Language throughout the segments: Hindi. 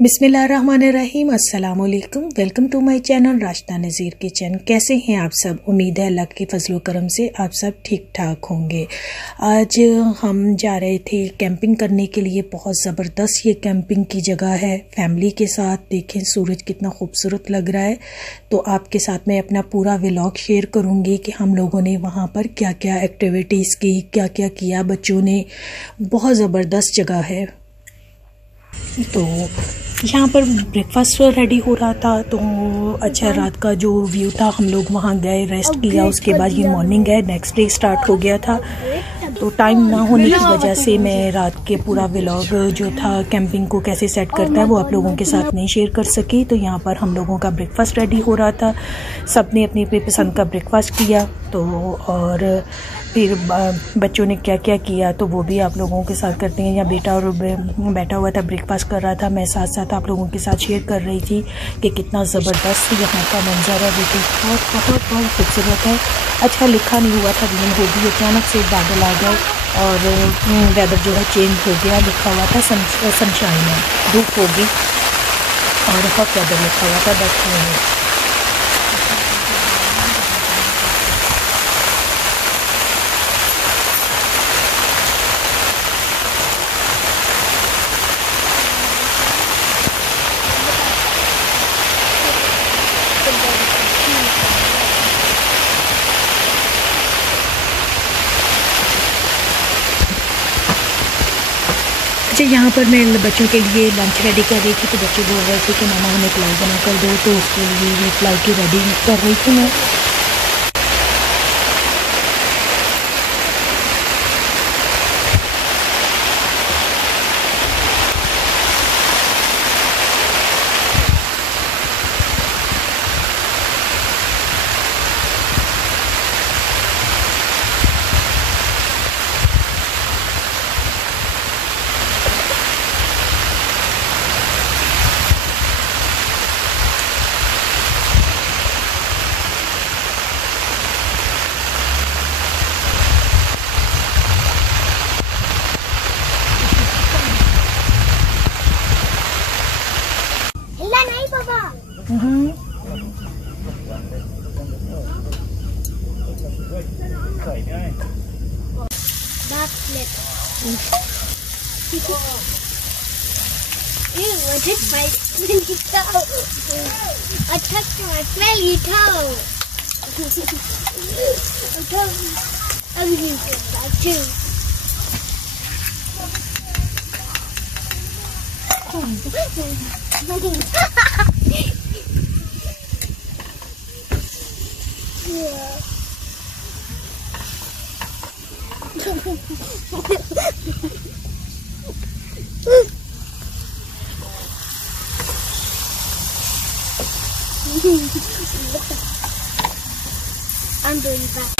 बिस्मिल्लाहिर्रहमानिर्रहीम, अस्सलाम वालेकुम। Welcome to my channel Rashida Nazir kitchen. कैसे हैं आप सब? उम्मीद है अल्लाह के फजलो करम से आप सब ठीक ठाक होंगे। आज हम जा रहे थे कैंपिंग करने के लिए। बहुत ज़बरदस्त ये कैंपिंग की जगह है। फैमिली के साथ देखें सूरज कितना खूबसूरत लग रहा है। तो आपके साथ मैं अपना पूरा व्लॉग शेयर करूँगी कि हम लोगों ने वहाँ पर क्या क्या एक्टिविटीज़ की, क्या क्या किया बच्चों ने। बहुत ज़बरदस्त जगह है। तो यहाँ पर ब्रेकफास्ट रेडी हो रहा था। तो अच्छा, रात का जो व्यू था, हम लोग वहाँ गए, रेस्ट किया। उसके बाद ये मॉर्निंग है, नेक्स्ट डे स्टार्ट हो गया था। तो टाइम ना होने की वजह से मैं रात के पूरा व्लॉग जो था कैंपिंग को कैसे सेट करता है वो आप लोगों के साथ नहीं शेयर कर सकी। तो यहाँ पर हम लोगों का ब्रेकफास्ट रेडी हो रहा था। सब ने अपनी अपनी पसंद का ब्रेकफास्ट किया। तो और फिर बच्चों ने क्या क्या किया तो वो भी आप लोगों के साथ करते हैं। यहाँ बेटा और बैठा हुआ था, ब्रेकफास्ट कर रहा था। मैं साथ साथ आप लोगों के साथ शेयर कर रही थी कि कितना ज़बरदस्त यहाँ का मंजर है। देखिए बहुत बहुत बहुत खूबसूरत है। अच्छा, लिखा नहीं हुआ था दिन होगी, अचानक से बादल आ गए और वेदर जो है चेंज हो गया। लिखा हुआ था सनशाइन है, धूप होगी, और हॉट वेदर लिखा हुआ था। बट अच्छा, यहाँ पर मैं बच्चों के लिए लंच रेडी कर रही थी। तो बच्चे बोल रहे थे कि मामा हमें प्लाई बना कर दो, तो उसके लिए प्लाई की रेडी कर रही थी मैं। Ew, I touched my smelly toe. I touched my smelly toe. I'm going to that too. Yeah. I'm doing that.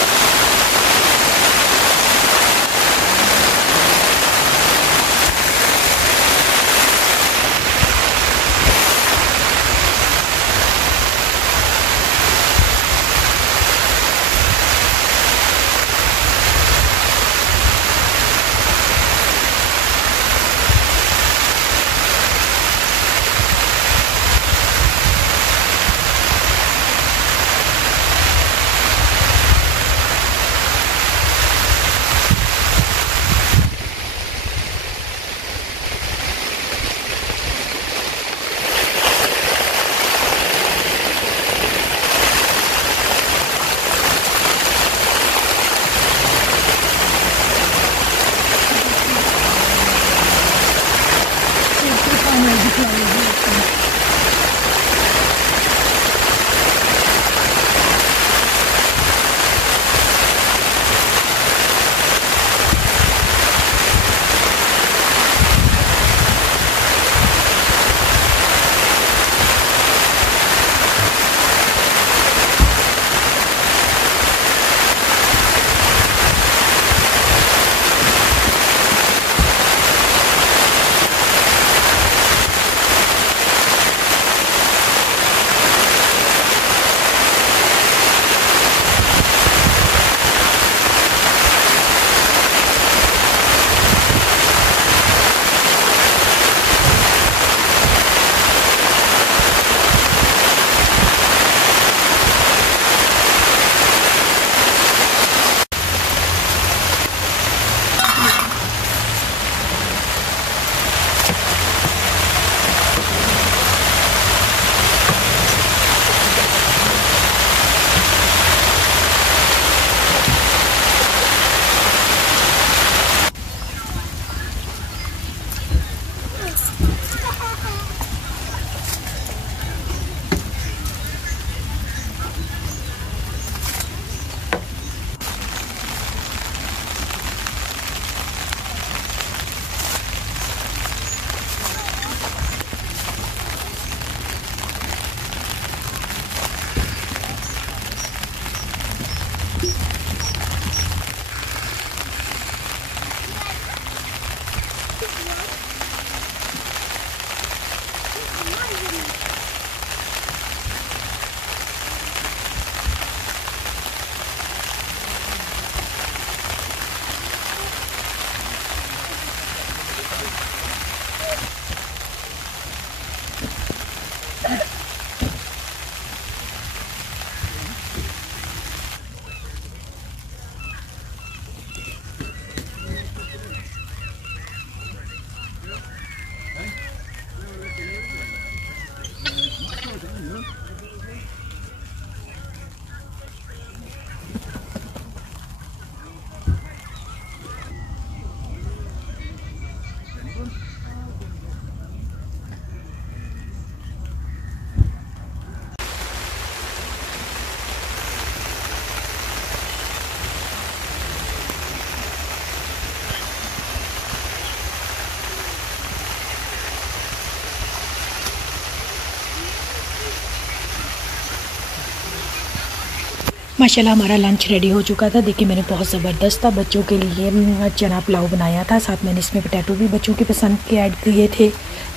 माशाल्लाह हमारा लंच रेडी हो चुका था। देखिए मैंने बहुत ज़बरदस्त था बच्चों के लिए चना पुलाव बनाया था, साथ मैंने इसमें पोटैटो भी बच्चों की पसंद के ऐड किए थे,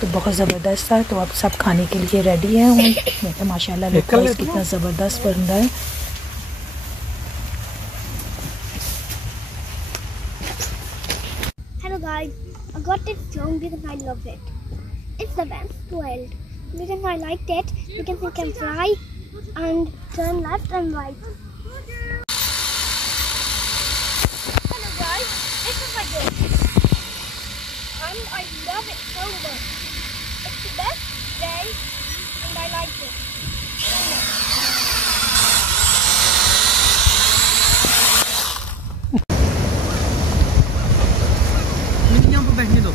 तो बहुत ज़बरदस्त था। तो अब सब खाने के लिए रेडी हैं। तो माशाल्लाह लुक वाइज कितना ज़बरदस्त बन रहा है। Hello guys, I got this song because I love it. It's the best world. Because I liked it, because it can fly and turn left and right. Hello guys, this is my gift. And I love it so much. It's the best day and I like it. यहाँ पर बैठने दो।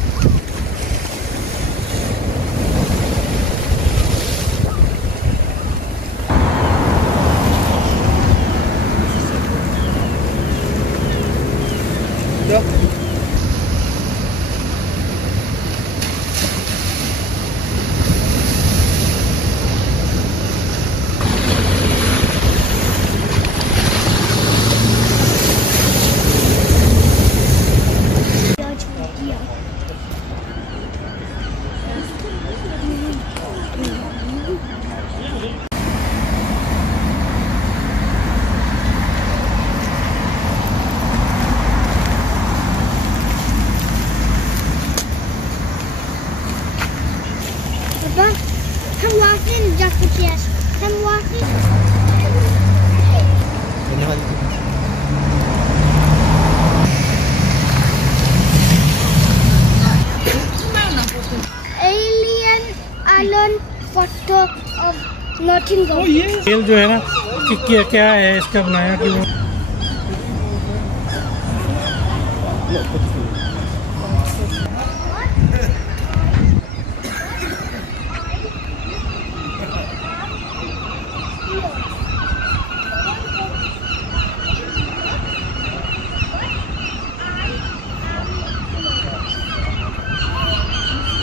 Come walking, just put yes. Come walking. Alien island photo of nothing. खेल जो है ना कि क्या है इसका बनाया कि वो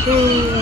I am